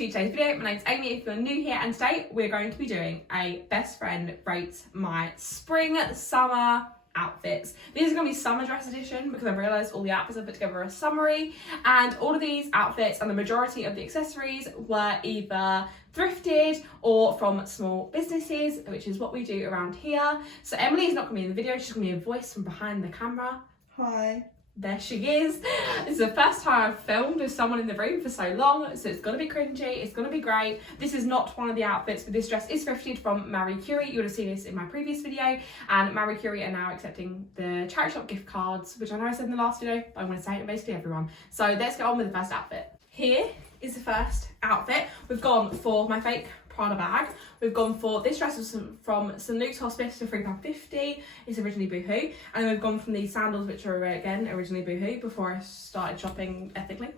to today's video. My name's Amy if you're new here, and today we're going to be doing a best friend rates my spring summer outfits. This is going to be summer dress edition because I realised all the outfits I put together are summary, and all of these outfits and the majority of the accessories were either thrifted or from small businesses, which is what we do around here. So Emily's not going to be in the video, she's going to be a voice from behind the camera. Hi. There she is. This is the first time I've filmed with someone in the room for so long, so it's going to be cringy, it's going to be great. This is not one of the outfits, but this dress is thrifted from Marie Curie. You would have seen this in my previous video, and Marie Curie are now accepting the charity shop gift cards, which I know I said in the last video, but I'm going to say it to basically everyone. So let's get on with the first outfit. Here is the first outfit. We've gone for my fake Prada bag. We've gone for this dress was from St Luke's Hospice for £3.50. It's originally Boohoo, and then we've gone from these sandals, which are again originally Boohoo before I started shopping ethically.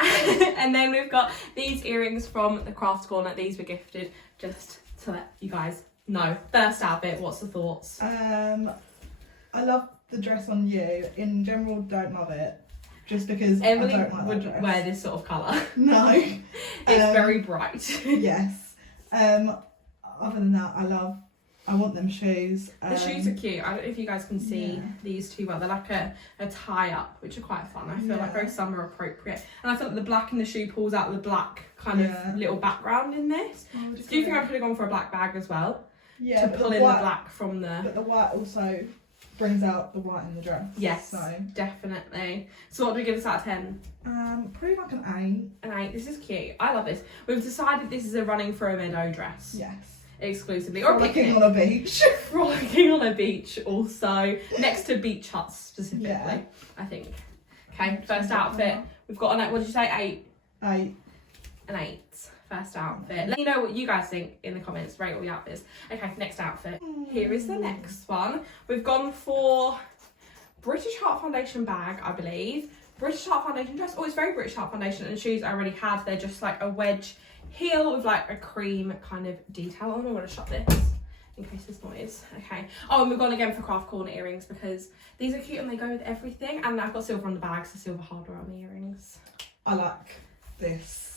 And then we've got these earrings from the Craft Corner. These were gifted, just to let you guys know. First outfit, what's the thoughts? I love the dress on you. In general, don't love it. Just because Emily I don't like would that dress. wear this sort of colour. No. It's very bright. Yes. Other than that, I want them shoes. The shoes are cute. I don't know if you guys can see these too well. They're like a tie-up, which are quite fun. I feel like very summer appropriate. And I feel like the black in the shoe pulls out the black kind of little background in this. Do you think I could have gone for a black bag as well? Yeah, to pull in the black from the... But the white also brings out the white in the dress. Yes, so definitely. So what do we give this out of 10? Probably like an 8. An 8. This is cute. I love this. We've decided this is a running for a meadow dress. Yes. Exclusively. Or frolicking on a beach. Frolicking on a beach also. Next to beach huts specifically, I think. Okay, first outfit. We've got an 8. What did you say? 8? 8. An 8. First outfit. Let me know what you guys think in the comments. Rate all the outfits. Okay, next outfit. Here is the next one. We've gone for British Heart Foundation bag, I believe. British Heart Foundation dress. Oh, it's very British Heart Foundation, and shoes I already had. They're just like a wedge heel with like a cream kind of detail on. I want to shut this in case there's noise. Okay. Oh, and we've gone again for Craft Corner earrings because these are cute and they go with everything. And I've got silver on the bag, so silver hardware on the earrings. I like this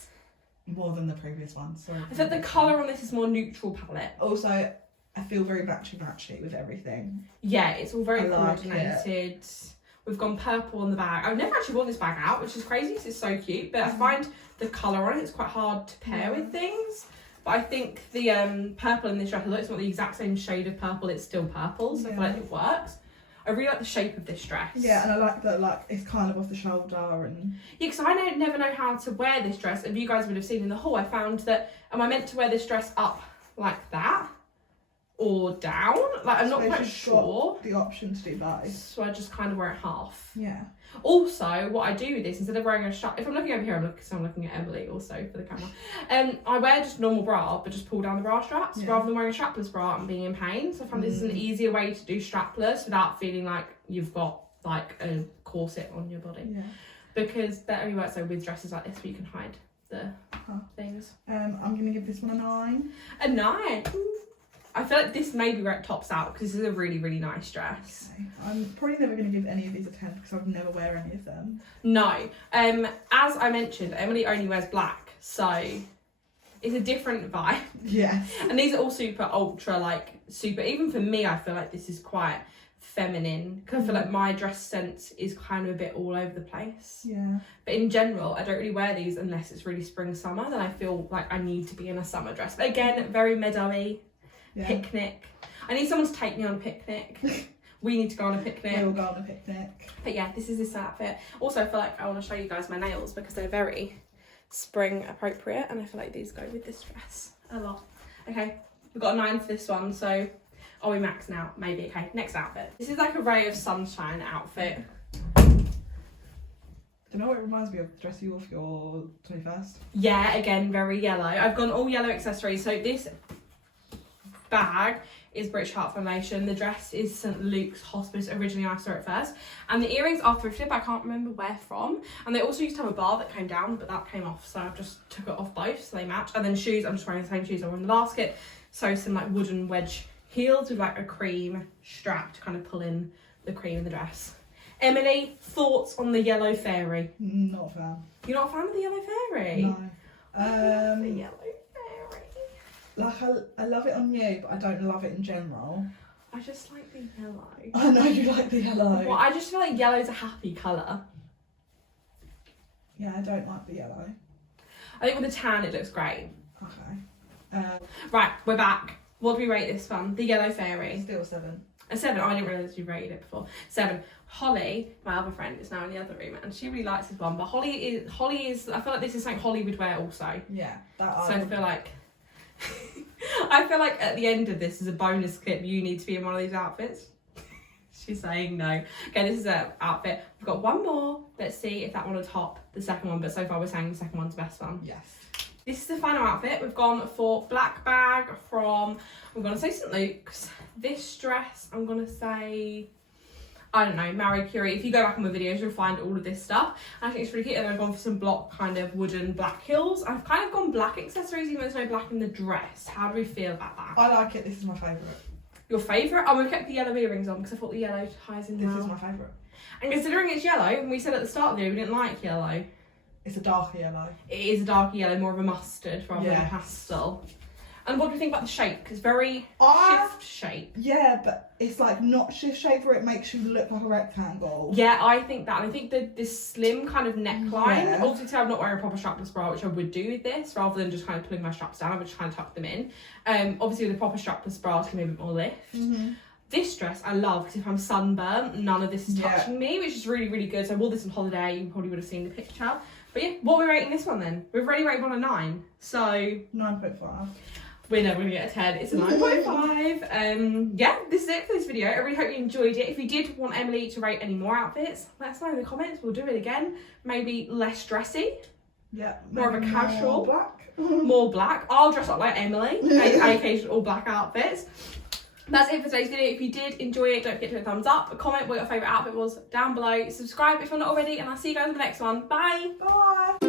more than the previous one. Sorry. I think the colour on this is more neutral palette. Also, I feel very matchy with everything. Yeah, it's all very like coordinated. We've gone purple on the bag. I've never actually worn this bag out, which is crazy because it's so cute. But I find the colour on it is quite hard to pair with things. But I think the purple in this dress, although it's not the exact same shade of purple, it's still purple. So I feel like it works. I really like the shape of this dress. Yeah, and I like that it's kind of off the shoulder and... Yeah, because I never know how to wear this dress. If you guys would have seen in the haul, I found that, am I meant to wear this dress up like that? Or down? Like, I'm not quite sure. The option to do both. So I just kind of wear it half. Yeah. Also, what I do with this, instead of wearing a strap, if I'm looking over here, I'm looking at Emily also for the camera. I wear just normal bra, but just pull down the bra straps rather than wearing a strapless bra and being in pain. So I find this is an easier way to do strapless without feeling like you've got like a corset on your body. Yeah. Because that only works with dresses like this where you can hide the things. I'm gonna give this one a 9. A 9. I feel like this may be where it tops out because this is a really, really nice dress. Okay. I'm probably never going to give any of these a 10 because I would never wear any of them. No. As I mentioned, Emily only wears black, so it's a different vibe. Yes. And these are all super ultra, like super, even for me, I feel like this is quite feminine because I feel like my dress sense is kind of a bit all over the place. Yeah. But in general, I don't really wear these unless it's really spring, summer. Then I feel like I need to be in a summer dress. But again, very meadowy. Picnic. I need someone to take me on a picnic. We need to go on a picnic. We will go on a picnic. But yeah, this is this outfit. Also, I feel like I want to show you guys my nails because they're very spring appropriate, and I feel like these go with this dress a lot. Okay, we've got a 9 for this one, so are we maxing out? Maybe. Okay, next outfit. This is like a ray of sunshine outfit. I don't know what it reminds me of. The dress you wore for your 21st. Yeah, again, very yellow. I've gone all yellow accessories. So this bag is British Heart Foundation. The dress is St Luke's Hospice. Originally I saw it first, and the earrings are thrifted, but I can't remember where from. And they also used to have a bar that came down, but that came off, so I've just took it off both so they match. And then shoes, I'm just wearing the same shoes I wore in the basket, so some like wooden wedge heels with like a cream strap to kind of pull in the cream in the dress. Emily, thoughts on the yellow fairy? Not a fan. You're not a fan of the yellow fairy? No. The yellow fairy. Like I love it on you, but I don't love it in general. I just like the yellow. I know you like the yellow. Well, I just feel like yellow's a happy colour. Yeah, I don't like the yellow. I think with the tan it looks great. Okay. Right, we're back. What do we rate this one? The yellow fairy. Still 7. A 7. Oh, I didn't realise you rated it before. 7. Holly, my other friend, is now in the other room and she really likes this one. But Holly is I feel like this is something Holly would wear also. Yeah. So I feel like at the end of this is a bonus clip. You need to be in one of these outfits. She's saying no. Okay, this is an outfit. We've got one more. Let's see if that one will top the second one. But so far we're saying the second one's the best one. Yes. This is the final outfit. We've gone for black bag from, I'm going to say St. Luke's. This dress, I'm going to say, I don't know, Marie Curie. If you go back on my videos, you'll find all of this stuff. I think it's really cute. And then I've gone for some block kind of wooden black heels. I've kind of gone black accessories, even though there's no black in the dress. How do we feel about that? I like it. This is my favourite. Your favourite? Oh, we've kept the yellow earrings on because I thought the yellow ties in This well. is my favourite. And considering it's yellow, and we said at the start of the video we didn't like yellow. It's a darker yellow. It is a darker yellow, more of a mustard rather than a pastel. And what do we think about the shape? Because it's very shift shape. Yeah, but it's like not shift shape where it makes you look like a rectangle. Yeah, I think that. And I think this slim kind of neckline. Yeah. Obviously, I'm not wearing a proper strapless bra, which I would do with this, rather than just kind of pulling my straps down. I would just kind of tuck them in. Obviously, with a proper strapless bra, it's going to be a bit more lift. Mm-hmm. This dress I love because if I'm sunburnt, none of this is touching me, which is really, really good. So I wore this on holiday. You probably would have seen the picture. But yeah, what are we rating this one then? We've already rated one a 9. So 9.5. we're never going to get a 10. It's a 9.5. Yeah, this is it for this video. I really hope you enjoyed it. If you did want Emily to rate any more outfits, let us know in the comments. We'll do it again. Maybe less dressy. Yeah. More of a casual. More black. More black. I'll dress up like Emily. Occasional all black outfits. That's it for today's video. If you did enjoy it, don't forget to hit a thumbs up. Comment what your favourite outfit was down below. Subscribe if you're not already. And I'll see you guys in the next one. Bye. Bye.